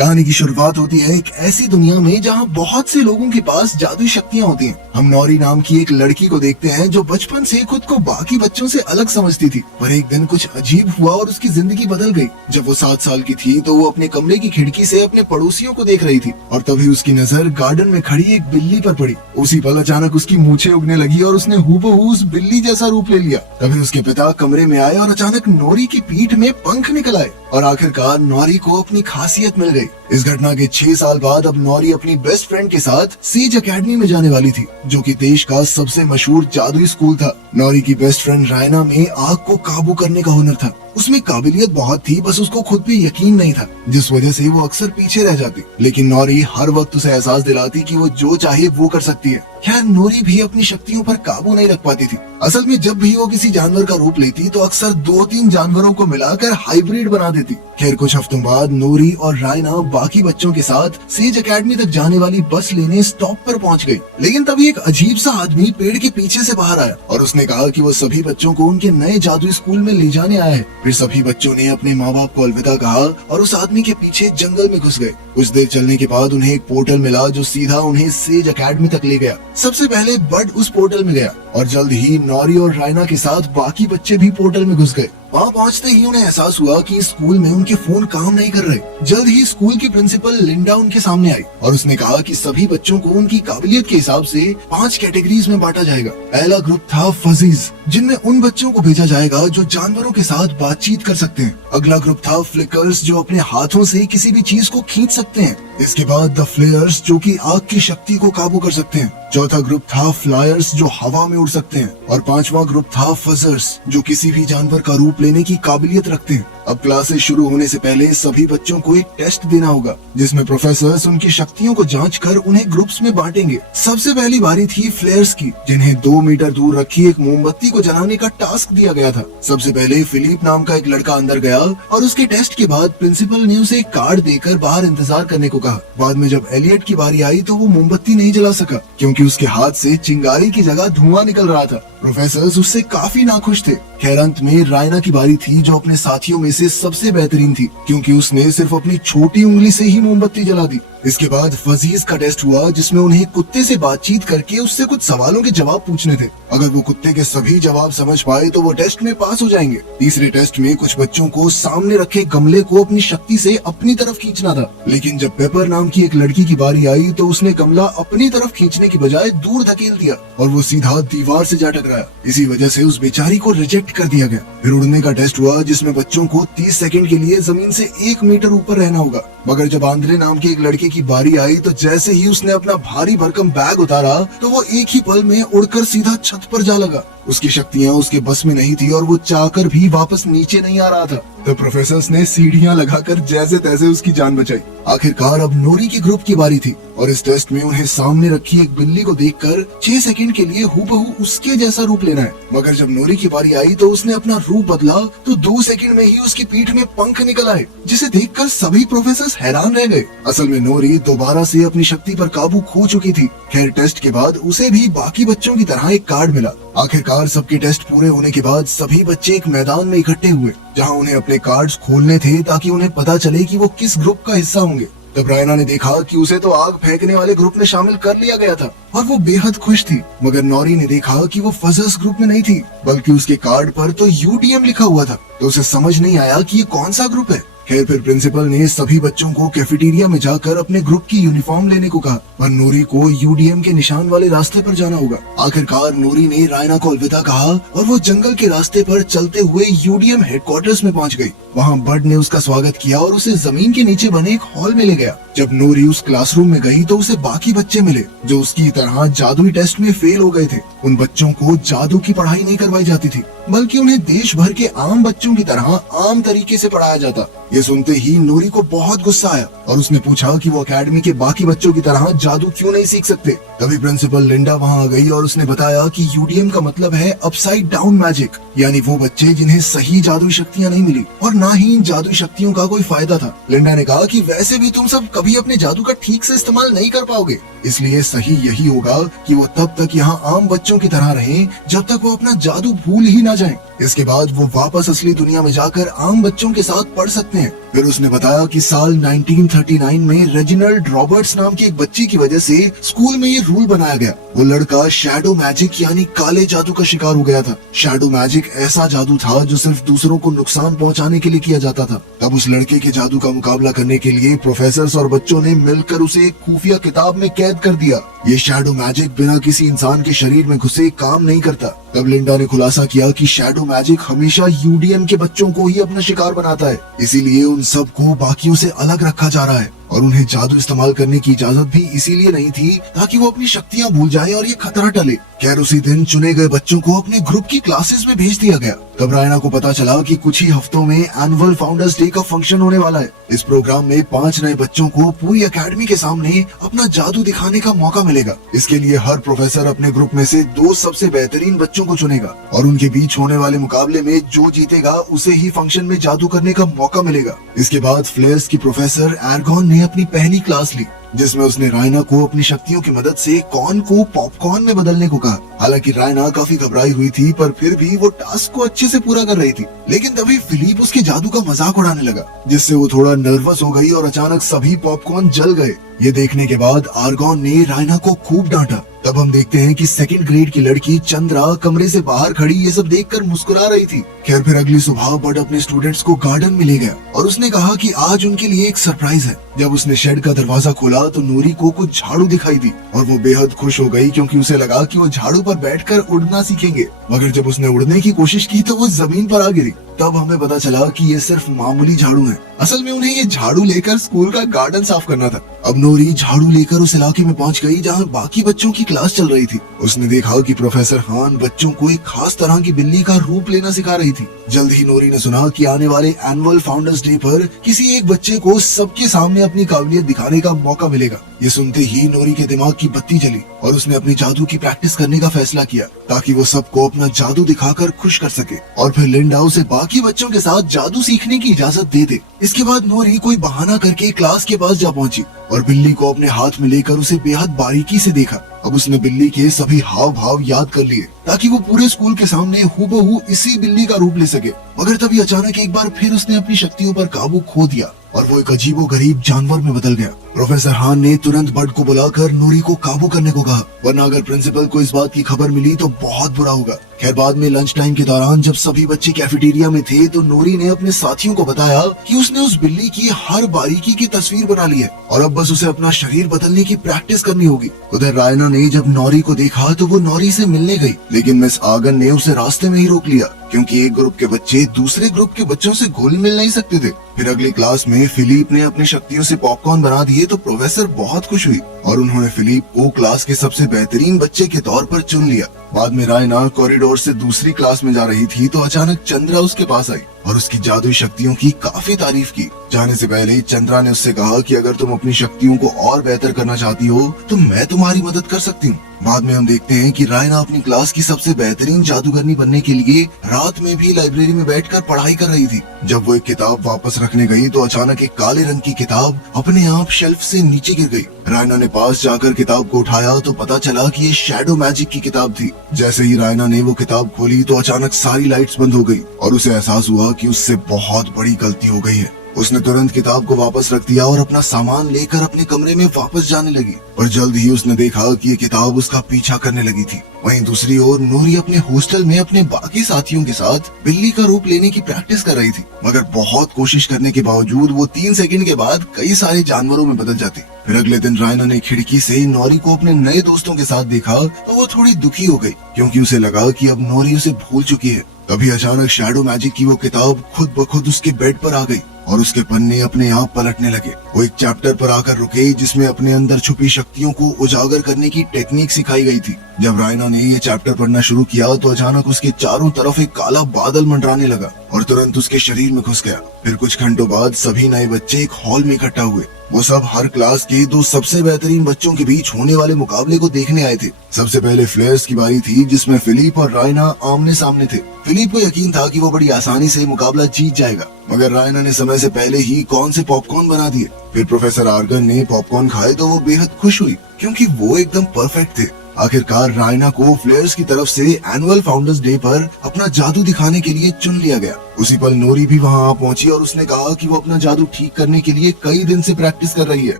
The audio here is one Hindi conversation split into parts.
कहानी की शुरुआत होती है एक ऐसी दुनिया में जहाँ बहुत से लोगों के पास जादुई शक्तियाँ होती हैं। हम नौरी नाम की एक लड़की को देखते हैं जो बचपन से खुद को बाकी बच्चों से अलग समझती थी, पर एक दिन कुछ अजीब हुआ और उसकी जिंदगी बदल गई। जब वो 7 साल की थी तो वो अपने कमरे की खिड़की से अपने पड़ोसियों को देख रही थी और तभी उसकी नजर गार्डन में खड़ी एक बिल्ली पर पड़ी। उसी पल अचानक उसकी मूछें उगने लगी और उसने हूबहू उस बिल्ली जैसा रूप ले लिया। तभी उसके पिता कमरे में आए और अचानक नौरी की पीठ में पंख निकल आए और आखिरकार नौरी को अपनी खासियत मिल गई। इस घटना के 6 साल बाद अब नौरी अपनी बेस्ट फ्रेंड के साथ सेज एकेडमी में जाने वाली थी, जो कि देश का सबसे मशहूर जादुई स्कूल था। नौरी की बेस्ट फ्रेंड रायना में आग को काबू करने का हुनर था। उसमें काबिलियत बहुत थी, बस उसको खुद पे यकीन नहीं था, जिस वजह से वो अक्सर पीछे रह जाती। लेकिन नौरी हर वक्त उसे एहसास दिलाती कि वो जो चाहे वो कर सकती है। खैर, नौरी भी अपनी शक्तियों पर काबू नहीं रख पाती थी। असल में जब भी वो किसी जानवर का रूप लेती तो अक्सर 2-3 जानवरों को मिलाकर हाइब्रिड बना देती। खैर, कुछ हफ्तों बाद नौरी और रायना बाकी बच्चों के साथ सेज एकेडमी तक जाने वाली बस लेने स्टॉप पर पहुंच गई। लेकिन तभी एक अजीब सा आदमी पेड़ के पीछे से बाहर आया और उसने कहा कि वो सभी बच्चों को उनके नए जादुई स्कूल में ले जाने आया है। फिर सभी बच्चों ने अपने माँ बाप को अलविदा कहा और उस आदमी के पीछे जंगल में घुस गए। कुछ देर चलने के बाद उन्हें एक पोर्टल मिला जो सीधा उन्हें सेज एकेडमी तक ले गया। सबसे पहले बड उस पोर्टल में गया और जल्द ही नौरी और रायना के साथ बाकी बच्चे भी पोर्टल में घुस गए। वहाँ पहुँचते ही उन्हें एहसास हुआ कि स्कूल में उनके फोन काम नहीं कर रहे। जल्द ही स्कूल की प्रिंसिपल लिंडा उनके सामने आई और उसने कहा कि सभी बच्चों को उनकी काबिलियत के हिसाब से 5 कैटेगरीज में बांटा जाएगा। पहला ग्रुप था फजीज, जिनमें उन बच्चों को भेजा जाएगा जो जानवरों के साथ बातचीत कर सकते हैं। अगला ग्रुप था फ्लिकर्स, जो अपने हाथों से किसी भी चीज को खींच सकते हैं। इसके बाद द फ्लेयर्स, जो कि आग की शक्ति को काबू कर सकते हैं। चौथा ग्रुप था फ्लायर्स, जो हवा में उड़ सकते हैं। और 5वां ग्रुप था फजर्स, जो किसी भी जानवर का रूप लेने की काबिलियत रखते हैं। अब क्लासेस शुरू होने से पहले सभी बच्चों को एक टेस्ट देना होगा, जिसमें प्रोफेसर्स उनकी शक्तियों को जांच कर उन्हें ग्रुप्स में बांटेंगे। सबसे पहली बारी थी फ्लेयर्स की, जिन्हें 2 मीटर दूर रखी एक मोमबत्ती को जलाने का टास्क दिया गया था। सबसे पहले फिलिप नाम का एक लड़का अंदर गया और उसके टेस्ट के बाद प्रिंसिपल ने उसे एक कार्ड देकर बाहर इंतजार करने को कहा। बाद में जब एलियट की बारी आई तो वो मोमबत्ती नहीं जला सका, क्योंकि उसके हाथ से चिंगारी की जगह धुआं निकल रहा था। प्रोफेसर्स उससे काफी नाखुश थे। खैर, अंत में रायना की बारी थी, जो अपने साथियों में से सबसे बेहतरीन थी, क्योंकि उसने सिर्फ अपनी छोटी उंगली से ही मोमबत्ती जला दी। इसके बाद फजीज का टेस्ट हुआ, जिसमें उन्हें कुत्ते से बातचीत करके उससे कुछ सवालों के जवाब पूछने थे। अगर वो कुत्ते के सभी जवाब समझ पाए तो वो टेस्ट में पास हो जाएंगे। तीसरे टेस्ट में कुछ बच्चों को सामने रखे गमले को अपनी शक्ति से अपनी तरफ खींचना था। लेकिन जब पेपर नाम की एक लड़की की बारी आई तो उसने गमला अपनी तरफ खींचने की बजाय दूर धकेल दिया और वो सीधा दीवार से जा टकराया। इसी वजह से उस बेचारी को रिजेक्ट कर दिया गया। फिर उड़ने का टेस्ट हुआ, जिसमें बच्चों को 30 सेकंड के लिए जमीन से 1 मीटर ऊपर रहना होगा। मगर जब आंद्रे नाम के एक लड़के की बारी आई तो जैसे ही उसने अपना भारी भरकम बैग उतारा तो वो एक ही पल में उड़कर सीधा छत पर जा लगा। उसकी शक्तियाँ उसके बस में नहीं थी और वो चाहकर भी वापस नीचे नहीं आ रहा था। तो प्रोफेसर्स ने सीढ़ियाँ लगाकर जैसे तैसे उसकी जान बचाई। आखिरकार अब नौरी की ग्रुप की बारी थी और इस टेस्ट में उन्हें सामने रखी एक बिल्ली को देखकर 6 सेकंड के लिए हूबहू उसके जैसा रूप लेना है। मगर जब नौरी की बारी आई तो उसने अपना रूप बदला तो 2 सेकंड में ही उसकी पीठ में पंख निकल आए, जिसे देखकर सभी प्रोफेसर्स हैरान रह गए। असल में नौरी दोबारा से अपनी शक्ति पर काबू खो चुकी थी। खैर, टेस्ट के बाद उसे भी बाकी बच्चों की तरह एक कार्ड मिला। आखिरकार सबके टेस्ट पूरे होने के बाद सभी बच्चे एक मैदान में इकट्ठे हुए, जहां उन्हें अपने कार्ड्स खोलने थे ताकि उन्हें पता चले कि वो किस ग्रुप का हिस्सा होंगे। तब रायना ने देखा कि उसे तो आग फेंकने वाले ग्रुप में शामिल कर लिया गया था और वो बेहद खुश थी। मगर नौरी ने देखा कि वो फजर्स ग्रुप में नहीं थी, बल्कि उसके कार्ड पर तो यूडीएम लिखा हुआ था। तो उसे समझ नहीं आया कि ये कौन सा ग्रुप है। खैर, फिर प्रिंसिपल ने सभी बच्चों को कैफेटेरिया में जाकर अपने ग्रुप की यूनिफॉर्म लेने को कहा, पर नूरी को यूडीएम के निशान वाले रास्ते पर जाना होगा। आखिरकार नूरी ने रायना को अलविदा कहा और वो जंगल के रास्ते पर चलते हुए यूडीएम हेडक्वार्टर्स में पहुंच गई। वहां बड ने उसका स्वागत किया और उसे जमीन के नीचे बने एक हॉल में ले गया। जब नूरी उस क्लासरूम में गई तो उसे बाकी बच्चे मिले जो उसकी तरह जादुई टेस्ट में फेल हो गए थे। उन बच्चों को जादू की पढ़ाई नहीं करवाई जाती थी, बल्कि उन्हें देश भर के आम बच्चों की तरह आम तरीके से पढ़ाया जाता। ये सुनते ही नूरी को बहुत गुस्सा आया और उसने पूछा कि वो एकेडमी के बाकी बच्चों की तरह जादू क्यों नहीं सीख सकते। तभी प्रिंसिपल लिंडा वहां आ गई और उसने बताया कि यूडीएम का मतलब है अपसाइड डाउन मैजिक, यानी वो बच्चे जिन्हें सही जादुई शक्तियाँ नहीं मिली और न ही इन जादुई शक्तियों का कोई फायदा था। लिंडा ने कहा कि वैसे भी तुम सब कभी अपने जादू का ठीक से इस्तेमाल नहीं कर पाओगे, इसलिए सही यही होगा कि वो तब तक यहाँ आम बच्चों की तरह रहें जब तक वो अपना जादू भूल ही ना जाएं। इसके बाद वो वापस असली दुनिया में जाकर आम बच्चों के साथ पढ़ सकते हैं। फिर उसने बताया कि साल 1939 में रेजिनाल्ड रॉबर्ट्स नाम के एक बच्चे की वजह से स्कूल में ये रूल बनाया गया। वो लड़का शैडो मैजिक यानी काले जादू का शिकार हो गया था। शैडो मैजिक ऐसा जादू था जो सिर्फ दूसरों को नुकसान पहुंचाने के लिए किया जाता था। तब उस लड़के के जादू का मुकाबला करने के लिए प्रोफेसर्स और बच्चों ने मिलकर उसे एक खुफिया किताब में कैद कर दिया। ये शैडो मैजिक बिना किसी इंसान के शरीर में घुसे काम नहीं करता। तब लिंडा ने खुलासा किया कि शैडो मैजिक हमेशा यूडीएम के बच्चों को ही अपना शिकार बनाता है, इसीलिए उन सबको बाकियों से अलग रखा जा रहा है और उन्हें जादू इस्तेमाल करने की इजाजत भी इसीलिए नहीं थी ताकि वो अपनी शक्तियां भूल जाएं और ये खतरा टले। खैर उसी दिन चुने गए बच्चों को अपने ग्रुप की क्लासेस में भेज दिया गया। तब रायना को पता चला कि कुछ ही हफ्तों में एनुअल फाउंडर्स डे का फंक्शन होने वाला है। इस प्रोग्राम में 5 नए बच्चों को पूरी एकेडमी के सामने अपना जादू दिखाने का मौका मिलेगा। इसके लिए हर प्रोफेसर अपने ग्रुप में से 2 सबसे बेहतरीन बच्चों को चुनेगा और उनके बीच होने वाले मुकाबले में जो जीतेगा उसे ही फंक्शन में जादू करने का मौका मिलेगा। इसके बाद फ्लेयर्स की प्रोफेसर एर्गॉन ने अपनी पहली क्लास ली, जिसमें उसने रायना को अपनी शक्तियों की मदद से कॉर्न को पॉपकॉर्न में बदलने को कहा। हालांकि रायना काफी घबराई हुई थी, पर फिर भी वो टास्क को अच्छे से पूरा कर रही थी। लेकिन तभी फिलिप उसके जादू का मजाक उड़ाने लगा, जिससे वो थोड़ा नर्वस हो गई और अचानक सभी पॉपकॉर्न जल गए। ये देखने के बाद आर्गॉन ने रायना को खूब डांटा। तब हम देखते हैं कि 2nd ग्रेड की लड़की चंद्रा कमरे से बाहर खड़ी ये सब देखकर मुस्कुरा रही थी। खैर फिर अगली सुबह बड अपने स्टूडेंट्स को गार्डन में ले गया और उसने कहा कि आज उनके लिए एक सरप्राइज है। जब उसने शेड का दरवाजा खोला तो नूरी को कुछ झाड़ू दिखाई दी और वो बेहद खुश हो गई, क्योंकि उसे लगा कि वो झाड़ू पर बैठकर उड़ना सीखेंगे। मगर जब उसने उड़ने की कोशिश की तो वो जमीन पर आ गिरी। तब हमें पता चला कि ये सिर्फ मामूली झाड़ू है। असल में उन्हें ये झाड़ू लेकर स्कूल का गार्डन साफ करना था। अब नूरी झाड़ू लेकर उस इलाके में पहुंच गई जहां बाकी बच्चों की क्लास चल रही थी। उसने देखा कि प्रोफेसर हान बच्चों को एक खास तरह की बिल्ली का रूप लेना सिखा रही थी। जल्द ही नूरी ने सुना कि आने वाले एनुअल फाउंडर्स डे पर किसी एक बच्चे को सबके सामने अपनी काबिलियत दिखाने का मौका मिलेगा। ये सुनते ही नूरी के दिमाग की बत्ती जली और उसने अपनी जादू की प्रैक्टिस करने का फैसला किया ताकि वो सबको अपना जादू दिखाकर खुश कर सके और फिर लिंडा उसे बाकी बच्चों के साथ जादू सीखने की इजाजत दे दे। इसके बाद नूरी कोई बहाना करके क्लास के पास जा पहुंची और बिल्ली को अपने हाथ में लेकर उसे बेहद बारीकी से देखा। अब उसने बिल्ली के सभी हाव भाव याद कर लिए ताकि वो पूरे स्कूल के सामने हूबहू इसी बिल्ली का रूप ले सके। मगर तभी अचानक एक बार फिर उसने अपनी शक्तियों पर काबू खो दिया और वो एक अजीबोगरीब जानवर में बदल गया। प्रोफेसर हान ने तुरंत बड को बुलाकर नूरी को काबू करने को कहा, वरना अगर प्रिंसिपल को इस बात की खबर मिली तो बहुत बुरा होगा। खैर बाद में लंच टाइम के दौरान जब सभी बच्चे कैफेटेरिया में थे तो नूरी ने अपने साथियों को बताया कि उसने उस बिल्ली की हर बारीकी की तस्वीर बना ली है और अब बस उसे अपना शरीर बदलने की प्रैक्टिस करनी होगी। उधर रायना ने जब नौरी को देखा तो वो नौरी से मिलने गई, लेकिन मिस आगन ने उसे रास्ते में ही रोक लिया क्योंकि एक ग्रुप के बच्चे दूसरे ग्रुप के बच्चों से घुल मिल नहीं सकते थे। फिर अगली क्लास में फिलिप ने अपनी शक्तियों से पॉपकॉर्न बना दिए तो प्रोफेसर बहुत खुश हुई और उन्होंने फिलिप को क्लास के सबसे बेहतरीन बच्चे के तौर पर चुन लिया। बाद में रायना कॉरिडोर से दूसरी क्लास में जा रही थी तो अचानक चंद्रा उसके पास आई और उसकी जादुई शक्तियों की काफी तारीफ की। जाने से पहले चंद्रा ने उससे कहा कि अगर तुम अपनी शक्तियों को और बेहतर करना चाहती हो तो मैं तुम्हारी मदद कर सकती हूँ। बाद में हम देखते हैं कि रायना अपनी क्लास की सबसे बेहतरीन जादूगरनी बनने के लिए रात में भी लाइब्रेरी में बैठकर पढ़ाई कर रही थी। जब वो एक किताब वापस रखने गई तो अचानक एक काले रंग की किताब अपने आप शेल्फ से नीचे गिर गई। रायना ने पास जाकर किताब को उठाया तो पता चला कि ये शैडो मैजिक की किताब थी। जैसे ही रायना ने वो किताब खोली तो अचानक सारी लाइट्स बंद हो गई और उसे एहसास हुआ कि उससे बहुत बड़ी गलती हो गई है। उसने तुरंत किताब को वापस रख दिया और अपना सामान लेकर अपने कमरे में वापस जाने लगी, पर जल्द ही उसने देखा कि ये किताब उसका पीछा करने लगी थी। वहीं दूसरी ओर नूरी अपने हॉस्टल में अपने बाकी साथियों के साथ बिल्ली का रूप लेने की प्रैक्टिस कर रही थी, मगर बहुत कोशिश करने के बावजूद वो 3 सेकंड के बाद कई सारे जानवरों में बदल जाती। फिर अगले दिन रायना ने खिड़की से नौरी को अपने नए दोस्तों के साथ देखा तो वो थोड़ी दुखी हो गई क्योंकि उसे लगा कि अब नौरी उसे भूल चुकी है। तभी अचानक शैडो मैजिक की वो किताब खुद ब खुद उसके बेड पर आ गई और उसके पन्ने अपने आप पलटने लगे। वो एक चैप्टर पर आकर रुके जिसमें अपने अंदर छुपी शक्तियों को उजागर करने की टेक्निक सिखाई गई थी। जब रायना ने ये चैप्टर पढ़ना शुरू किया तो अचानक उसके चारों तरफ एक काला बादल मंडराने लगा और तुरंत उसके शरीर में घुस गया। फिर कुछ घंटों बाद सभी नए बच्चे एक हॉल में इकट्ठा हुए। वो सब हर क्लास के 2 सबसे बेहतरीन बच्चों के बीच होने वाले मुकाबले को देखने आए थे। सबसे पहले फ्लेयर्स की बारी थी जिसमें फिलिप और रायना आमने सामने थे। फिलिप को यकीन था कि वो बड़ी आसानी से मुकाबला जीत जाएगा, मगर रायना ने समय से पहले ही कौन से पॉपकॉर्न बना दिए। फिर प्रोफेसर आर्गन ने पॉपकॉर्न खाए तो वो बेहद खुश हुई क्योंकि वो एकदम परफेक्ट थे। आखिरकार रायना को फ्लेयर्स की तरफ से एनुअल फाउंडर्स डे पर अपना जादू दिखाने के लिए चुन लिया गया। उसी पल नोरी भी वहां आ पहुंची और उसने कहा कि वो अपना जादू ठीक करने के लिए कई दिन से प्रैक्टिस कर रही है।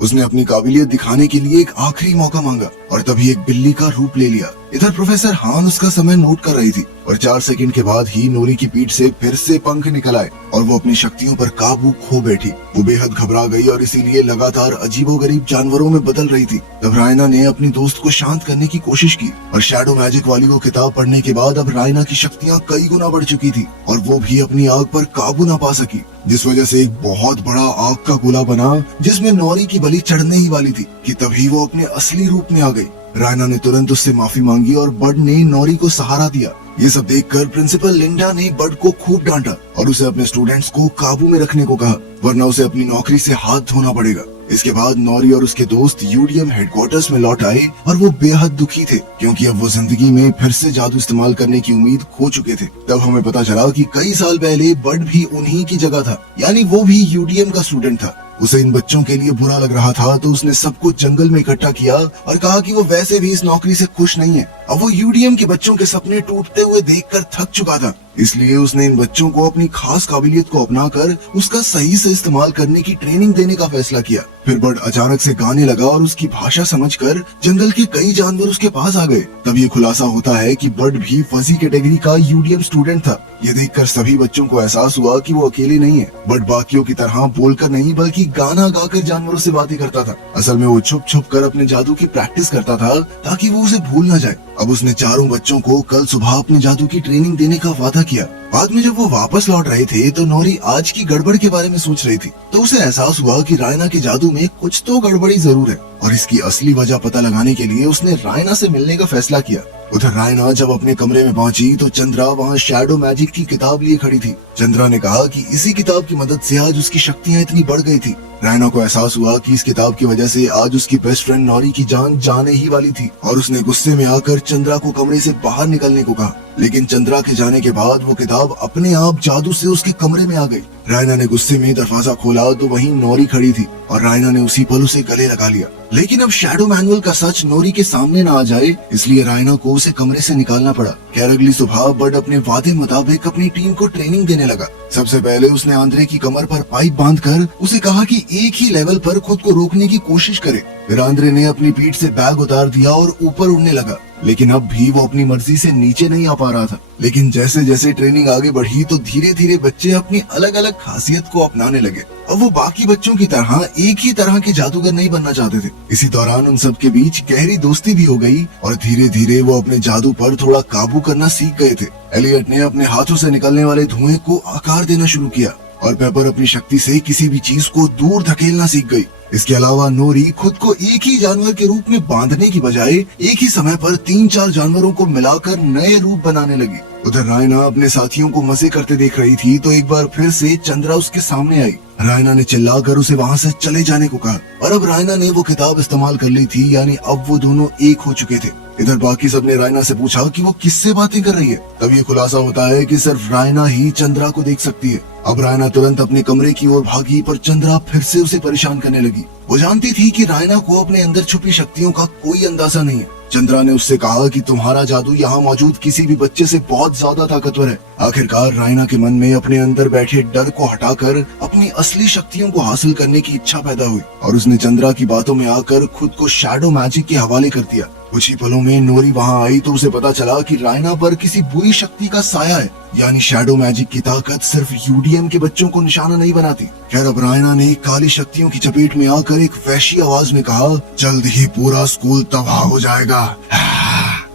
उसने अपनी काबिलियत दिखाने के लिए एक आखिरी मौका मांगा और तभी एक बिल्ली का रूप ले लिया। इधर प्रोफेसर हान उसका समय नोट कर रही थी और 4 सेकंड के बाद ही नोरी की पीठ से फिर से पंख निकल आए और वो अपनी शक्तियों पर काबू खो बैठी। वो बेहद घबरा गई और इसीलिए लगातार अजीबोगरीब जानवरों में बदल रही थी। तब रायना ने अपनी दोस्त को शांत करने की कोशिश की और शैडो मैजिक वाली वो किताब पढ़ने के बाद अब रायना की शक्तियाँ कई गुना बढ़ चुकी थी और वो भी अपनी आग पर काबू न पा सकी, जिस वजह से एक बहुत बड़ा आग का गोला बना जिसमें नोरी की बलि चढ़ने ही वाली थी कि तभी वो अपने असली रूप में आ गई। रायना ने तुरंत उससे माफी मांगी और बड ने नोरी को सहारा दिया। ये सब देखकर प्रिंसिपल लिंडा ने बड को खूब डांटा और उसे अपने स्टूडेंट्स को काबू में रखने को कहा, वरना उसे अपनी नौकरी से हाथ धोना पड़ेगा। इसके बाद नोरी और उसके दोस्त यूडीएम हेडक्वार्टर्स में लौट आए और वो बेहद दुखी थे क्योंकि अब वो जिंदगी में फिर से जादू इस्तेमाल करने की उम्मीद खो चुके थे। तब हमें पता चला कि कई साल पहले बड भी उन्हीं की जगह था, यानी वो भी यूडीएम का स्टूडेंट था। उसे इन बच्चों के लिए बुरा लग रहा था तो उसने सब कुछ जंगल में इकट्ठा किया और कहा कि वो वैसे भी इस नौकरी से खुश नहीं है। अब वो यूडीएम के बच्चों के सपने टूटते हुए देखकर थक चुका था, इसलिए उसने इन बच्चों को अपनी खास काबिलियत को अपनाकर उसका सही से इस्तेमाल करने की ट्रेनिंग देने का फैसला किया। फिर बड अचानक से गाने लगा और उसकी भाषा समझकर जंगल के कई जानवर उसके पास आ गए। तब ये खुलासा होता है कि बड भी फजी कैटेगरी का यूडीएम स्टूडेंट था। ये देखकर सभी बच्चों को एहसास हुआ कि वो अकेले नहीं है। बड बाकियों की तरह बोलकर नहीं बल्कि गाना गाकर जानवरों से बातें करता था। असल में वो छुप छुप कर अपने जादू की प्रैक्टिस करता था ताकि वो उसे भूल न जाए। अब उसने चारों बच्चों को कल सुबह अपने जादू की ट्रेनिंग देने का वादा किया। बाद में जब वो वापस लौट रहे थे तो नोरी आज की गड़बड़ के बारे में सोच रही थी, तो उसे एहसास हुआ कि रायना के जादू में कुछ तो गड़बड़ी जरूर है और इसकी असली वजह पता लगाने के लिए उसने रायना से मिलने का फैसला किया। उधर रायना जब अपने कमरे में पहुंची तो चंद्रा वहां शैडो मैजिक की किताब लिए खड़ी थी। चंद्रा ने कहा कि इसी किताब की मदद से आज उसकी शक्तियां इतनी बढ़ गई थी। रायना को एहसास हुआ कि इस किताब की वजह से आज उसकी बेस्ट फ्रेंड नोरी की जान जाने ही वाली थी और उसने गुस्से में आकर चंद्रा को कमरे से बाहर निकलने को कहा। लेकिन चंद्रा के जाने के बाद वो किताब अपने आप जादू से उसके कमरे में आ गई। रायना ने गुस्से में दरवाजा खोला तो वहीं नोरी खड़ी थी और रायना ने उसी पल उसे गले लगा लिया। लेकिन अब शैडो मैनुअल का सच नोरी के सामने न आ जाए, इसलिए रायना को उसे कमरे से निकालना पड़ा। खैर अगली सुबह बड अपने वादे मुताबिक अपनी टीम को ट्रेनिंग देने लगा। सबसे पहले उसने आंद्रे की कमर पर पाइप बांधकर उसे कहा कि एक ही लेवल पर खुद को रोकने की कोशिश करे। फिर आंद्रे ने अपनी पीठ से बैग उतार दिया और ऊपर उड़ने लगा, लेकिन अब भी वो अपनी मर्जी से नीचे नहीं आ पा रहा था। लेकिन जैसे जैसे ट्रेनिंग आगे बढ़ी तो धीरे धीरे बच्चे अपनी अलग अलग खासियत को अपनाने लगे। अब वो बाकी बच्चों की तरह एक ही तरह के जादूगर नहीं बनना चाहते थे। इसी दौरान उन सब के बीच गहरी दोस्ती भी हो गई और धीरे धीरे वो अपने जादू पर थोड़ा काबू करना सीख गए थे। एलियट ने अपने हाथों से निकलने वाले धुएं को आकार देना शुरू किया और पेपर अपनी शक्ति से किसी भी चीज को दूर धकेलना सीख गई। इसके अलावा नोरी खुद को एक ही जानवर के रूप में बांधने की बजाय एक ही समय पर 3-4 जानवरों को मिलाकर नए रूप बनाने लगी। उधर रायना अपने साथियों को मजे करते देख रही थी तो एक बार फिर से चंद्रा उसके सामने आई। रायना ने चिल्लाकर उसे वहां से चले जाने को कहा और अब रायना ने वो किताब इस्तेमाल कर ली थी, यानी अब वो दोनों एक हो चुके थे। इधर बाकी सब ने रायना से पूछा कि वो किससे बातें कर रही है। तब ये खुलासा होता है कि सिर्फ रायना ही चंद्रा को देख सकती है। अब रायना तुरंत अपने कमरे की ओर भागी पर चंद्रा फिर से उसे परेशान करने लगी। वो जानती थी कि रायना को अपने अंदर छुपी शक्तियों का कोई अंदाजा नहीं है। चंद्रा ने उससे कहा कि तुम्हारा जादू यहाँ मौजूद किसी भी बच्चे से बहुत ज्यादा ताकतवर है। आखिरकार रायना के मन में अपने अंदर बैठे डर को हटाकर अपनी असली शक्तियों को हासिल करने की इच्छा पैदा हुई और उसने चंद्रा की बातों में आकर खुद को शैडो मैजिक के हवाले कर दिया। कुछ ही पलों में नोरी वहां आई तो उसे पता चला कि रायना पर किसी बुरी शक्ति का साया है, यानी शैडो मैजिक की ताकत सिर्फ यूडीएम के बच्चों को निशाना नहीं बनाती। खैर अब रायना ने काली शक्तियों की चपेट में आकर एक वैशी आवाज में कहा, जल्द ही पूरा स्कूल तबाह हो जाएगा,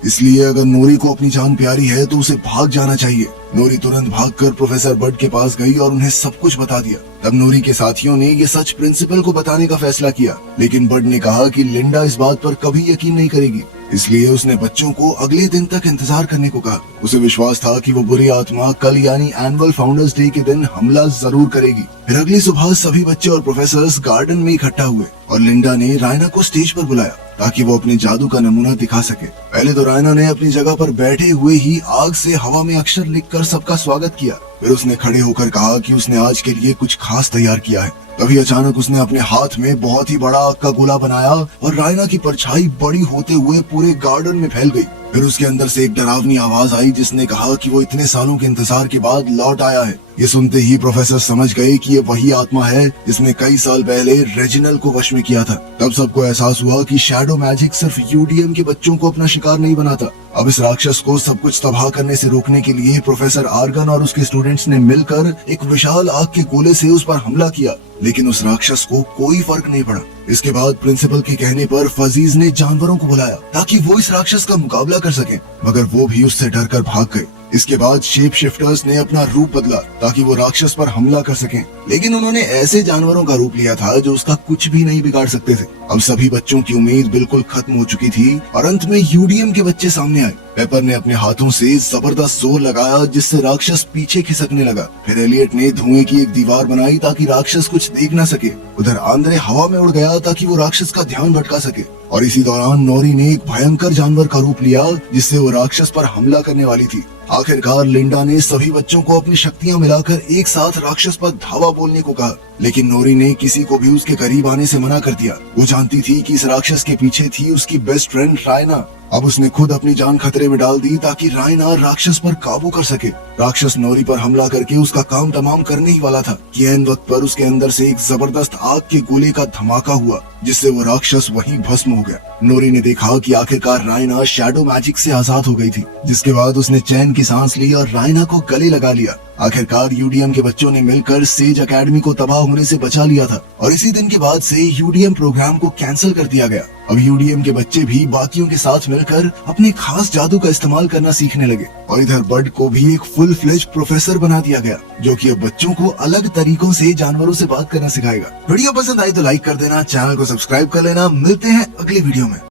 इसलिए अगर नोरी को अपनी जान प्यारी है तो उसे भाग जाना चाहिए। नोरी तुरंत भागकर प्रोफेसर बड के पास गई और उन्हें सब कुछ बता दिया। तब नोरी के साथियों ने ये सच प्रिंसिपल को बताने का फैसला किया, लेकिन बड ने कहा कि लिंडा इस बात पर कभी यकीन नहीं करेगी, इसलिए उसने बच्चों को अगले दिन तक इंतजार करने को कहा। उसे विश्वास था कि वो बुरी आत्मा कल यानी एनुअल फाउंडर्स डे के दिन हमला जरूर करेगी। फिर अगली सुबह सभी बच्चे और प्रोफेसर्स गार्डन में इकट्ठा हुए और लिंडा ने रायना को स्टेज पर बुलाया ताकि वो अपने जादू का नमूना दिखा सके। पहले तो रायना ने अपनी जगह पर बैठे हुए ही आग से हवा में अक्षर लिखकर सबका स्वागत किया। फिर उसने खड़े होकर कहा कि उसने आज के लिए कुछ खास तैयार किया है। तभी अचानक उसने अपने हाथ में बहुत ही बड़ा आग का गोला बनाया और रायना की परछाई बड़ी होते हुए पूरे गार्डन में फैल गई। फिर उसके अंदर से एक डरावनी आवाज आई जिसने कहा कि वो इतने सालों के इंतजार के बाद लौट आया है। ये सुनते ही प्रोफेसर समझ गए कि ये वही आत्मा है जिसने कई साल पहले रेजिनल को वश में किया था। तब सबको एहसास हुआ कि शैडो मैजिक सिर्फ यूडीएम के बच्चों को अपना शिकार नहीं बनाता। अब इस राक्षस को सब कुछ तबाह करने से रोकने के लिए प्रोफेसर आर्गन और उसके स्टूडेंट्स ने मिलकर एक विशाल आग के गोले से उस पर हमला किया, लेकिन उस राक्षस को कोई फर्क नहीं पड़ा। इसके बाद प्रिंसिपल के कहने पर फजीज ने जानवरों को बुलाया ताकि वो इस राक्षस का मुकाबला कर सके, मगर वो भी उससे डरकर भाग गए। इसके बाद शेप शिफ्टर्स ने अपना रूप बदला ताकि वो राक्षस पर हमला कर सकें, लेकिन उन्होंने ऐसे जानवरों का रूप लिया था जो उसका कुछ भी नहीं बिगाड़ सकते थे। अब सभी बच्चों की उम्मीद बिल्कुल खत्म हो चुकी थी और अंत में यूडीएम के बच्चे सामने आए। पेपर ने अपने हाथों से जबरदस्त जोर लगाया जिससे राक्षस पीछे खिसकने लगा। फिर एलियट ने धुएं की एक दीवार बनाई ताकि राक्षस कुछ देख न सके। उधर आंद्रे हवा में उड़ गया ताकि वो राक्षस का ध्यान भटका सके। और इसी दौरान नोरी ने एक भयंकर जानवर का रूप लिया जिससे वो राक्षस पर हमला करने वाली थी। आखिरकार लिंडा ने सभी बच्चों को अपनी शक्तियां मिलाकर एक साथ राक्षस पर धावा बोलने को कहा, लेकिन नोरी ने किसी को भी उसके करीब आने से मना कर दिया। वो जानती थी कि इस राक्षस के पीछे थी उसकी बेस्ट फ्रेंड रायना। अब उसने खुद अपनी जान खतरे में डाल दी ताकि रायना राक्षस पर काबू कर सके। राक्षस नोरी पर हमला करके उसका काम तमाम करने ही वाला था कि ऐन वक्त पर उसके अंदर से एक जबरदस्त आग के गोले का धमाका हुआ जिससे वो राक्षस वहीं भस्म हो गया। नोरी ने देखा कि आखिरकार रायना शैडो मैजिक से आजाद हो गई थी, जिसके बाद उसने चैन की सांस ली और रायना को गले लगा लिया। आखिरकार यूडीएम के बच्चों ने मिलकर सेज एकेडमी को तबाह होने से बचा लिया था और इसी दिन के बाद से यूडीएम प्रोग्राम को कैंसिल कर दिया गया। अब यूडीएम के बच्चे भी बाकियों के साथ मिलकर अपने खास जादू का इस्तेमाल करना सीखने लगे और इधर बड को भी एक फुल फ्लेज प्रोफेसर बना दिया गया जो कि अब बच्चों को अलग तरीकों से जानवरों से बात करना सिखाएगा। वीडियो पसंद आई तो लाइक कर देना, चैनल को सब्सक्राइब कर लेना। मिलते हैं अगली वीडियो में।